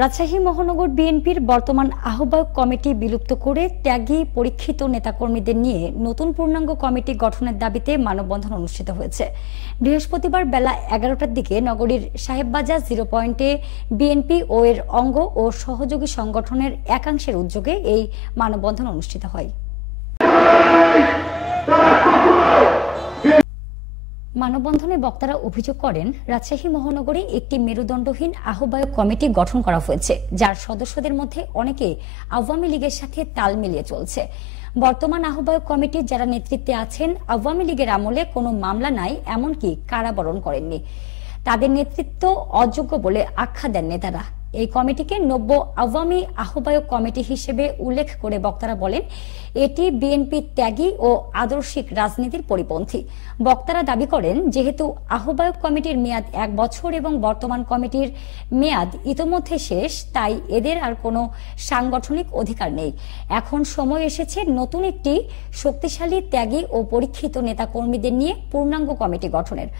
রাজশাহী মহানগর বিএনপির বর্তমান আহ্বায়ক কমিটি বিলুপ্ত করে ত্যাগী পরীক্ষিত নেতাকর্মীদের নিয়ে নতুন পূর্ণাঙ্গ কমিটি গঠনের দাবিতে মানববন্ধন অনুষ্ঠিত হয়েছে। বৃহস্পতিবার বেলা 11টার দিকে নগরীর সাহেববাজার 0 পয়েন্টে বিএনপি ও এর অঙ্গ ও সহযোগী সংগঠনের একাংশের উদ্যোগে এই মানববন্ধন অনুষ্ঠিত হয়। মানববন্ধনে বক্তারা অভিযোগ করেন, রাজশাহী মহানগরে একটি মেরুদণ্ডহীন আহ্বায়ক কমিটি গঠন করা হয়েছে, যার সদস্যদের মধ্যে অনেকে আওয়ামী লীগের সাথে তাল মিলিয়ে চলছে। বর্তমান আহ্বায়ক কমিটির যারা নেতৃত্বে আছেন, আওয়ামী লীগের আমলে কোনো মামলা নাই, এমনকি কারাবরণ করেননি। তাদের নেতৃত্ব অযোগ্য বলে আখ্যা দেন নেতারা। এই কমিটিকে নব্য আওয়ামী আহ্বায়ক কমিটি হিসেবে উল্লেখ করে বক্তারা বলেন, এটি বিএনপি ত্যাগী ও আদর্শিক রাজনীতির পরিপন্থী। বক্তারা দাবি করেন, যেহেতু আহ্বায়ক কমিটির মেয়াদ 1 বছর এবং বর্তমান কমিটির মেয়াদ ইতোমধ্যে শেষ, তাই এদের আর কোনো সাংগঠনিক অধিকার নেই। এখন সময় এসেছে নতুন একটি শক্তিশালী ত্যাগী ও পরীক্ষিত নেতাকর্মীদের নিয়ে পূর্ণাঙ্গ কমিটি গঠনের।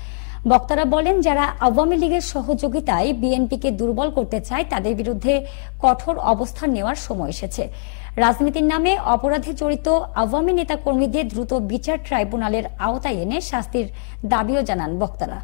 বক্তারা বলেন, যারা আওয়ামী লীগের সহযোগিতায় বিএনপিকে দুর্বল করতে চায়, তাদের বিরুদ্ধে কঠোর অবস্থান নেওয়ার সময় এসেছে। রাজনীতির নামে অপরাধে জড়িত আওয়ামী নেতাকর্মীদের দ্রুত বিচার ট্রাইব্যুনালের আওতায় এনে শাস্তির দাবিও জানান বক্তারা।